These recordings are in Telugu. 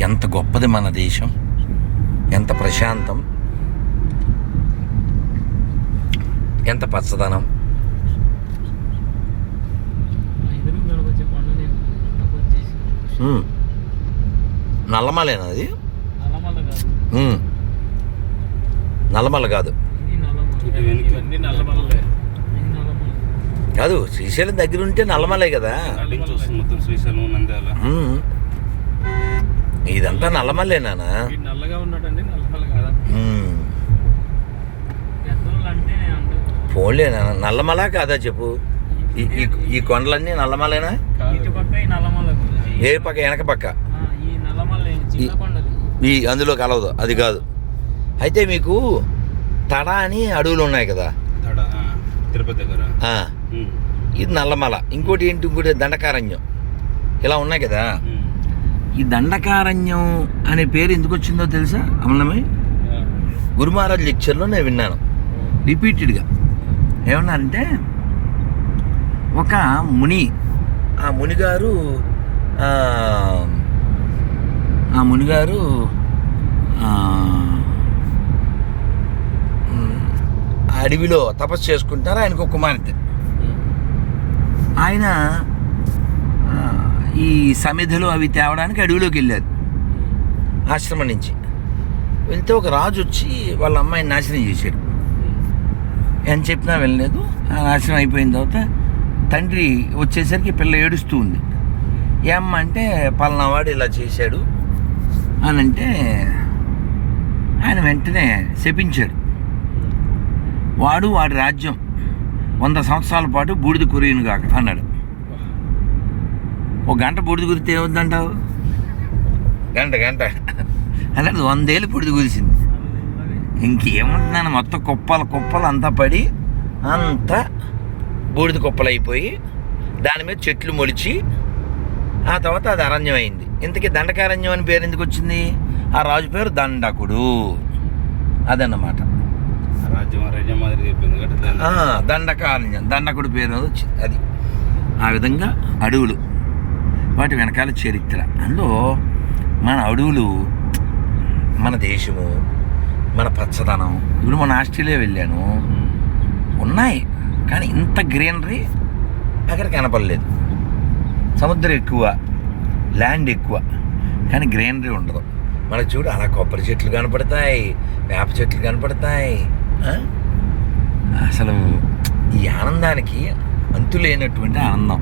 ఎంత గొప్పది మన దేశం ఎంత ప్రశాంతం ఎంత పచ్చదనం. నల్లమలేనా అది. నల్లమల కాదు. కాదు శ్రీశైలం దగ్గర ఉంటే నల్లమలే కదా ఇదంతా నల్లమల్లేనా నల్లగా ఉన్నాడండి పోన్లేనా నల్లమల కాదా చెప్పు? ఈ- కొండలన్నీ నల్లమలేనా ఏ పక్క వెనక పక్క? ఈ అందులో కలవదు అది కాదు. అయితే మీకు తడ అని అడవులు ఉన్నాయి కదా? తిరుపతి దగ్గర. ఇది నల్లమల ఇంకోటి ఏంటి? ఇంకోటి దండకారణ్యం. ఇలా ఉన్నాయి కదా. ఈ దండకారణ్యం అనే పేరు ఎందుకు వచ్చిందో తెలుసా అమలమై? గురుమహారాజ్ లెక్చర్లో నేను విన్నాను. రిపీటెడ్గా. ఏమన్నారంటే ఒక ముని ఆ మునిగారు ఆ, మునిగారు ఆ, అడవిలో తపస్సు చేసుకుంటారు ఆయనకు ఒక కుమార్తె. ఆయన ఈ సమిధలు అవి తేవడానికి అడవిలోకి వెళ్ళారు. ఆశ్రమం నుంచి. వెళ్తే ఒక రాజు వచ్చి వాళ్ళ అమ్మాయిని నాశనం చేశాడు. అని చెప్పినా వెళ్ళలేదు ఆ నాశనం అయిపోయిన తర్వాత తండ్రి వచ్చేసరికి పిల్ల ఏడుస్తూ ఉంది. ఏమ్మ అంటే పలానా వాడు ఇలా చేశాడు అని అంటే ఆయన వెంటనే శపించాడు. వాడు వాడి రాజ్యం. వంద సంవత్సరాల పాటు బూడిద కురియను కాక అన్నాడు. ఒక గంట బూడిద కురితే ఏమవుద్దంటావు గంట గంట. అన్నాడు వందేళ్ళు బూడిద కురిసింది ఇంకేముంటున్నాను మొత్తం కుప్పలు కుప్పలు అంతా పడి అంతా బూడిద కుప్పలు అయిపోయి దాని మీద చెట్లు మొలిచి ఆ తర్వాత అది అరణ్యం అయింది ఇంతకీ దండకారణ్యం అని పేరు ఎందుకు వచ్చింది? ఆ రాజు పేరు దండకుడు. అదన్నమాట. దండకారణ్యం. దండకుడు పేరు వచ్చింది అది. ఆ విధంగా అడవులు. వాటి వెనకాల చరిత్ర. అందులో మన అడవులు మన దేశము మన పచ్చదనం ఇప్పుడు మన ఆస్ట్రేలియా వెళ్ళాను. ఉన్నాయి. కానీ ఇంత గ్రీనరీ అక్కడ కనపడలేదు. సముద్రం ఎక్కువ ల్యాండ్ ఎక్కువ కానీ గ్రీనరీ ఉండదు. మనకు చూడు అలా కొబ్బరి చెట్లు కనపడతాయి వేప చెట్లు కనపడతాయి అసలు ఈ ఆనందానికి అంతులేనటువంటి ఆనందం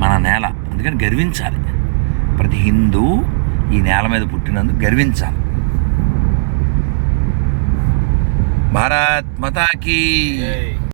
మన నేల. అందుకని గర్వించాలి. ప్రతి హిందూ ఈ నేల మీద పుట్టినందుకు గర్వించాలి. భారత్ మతాకి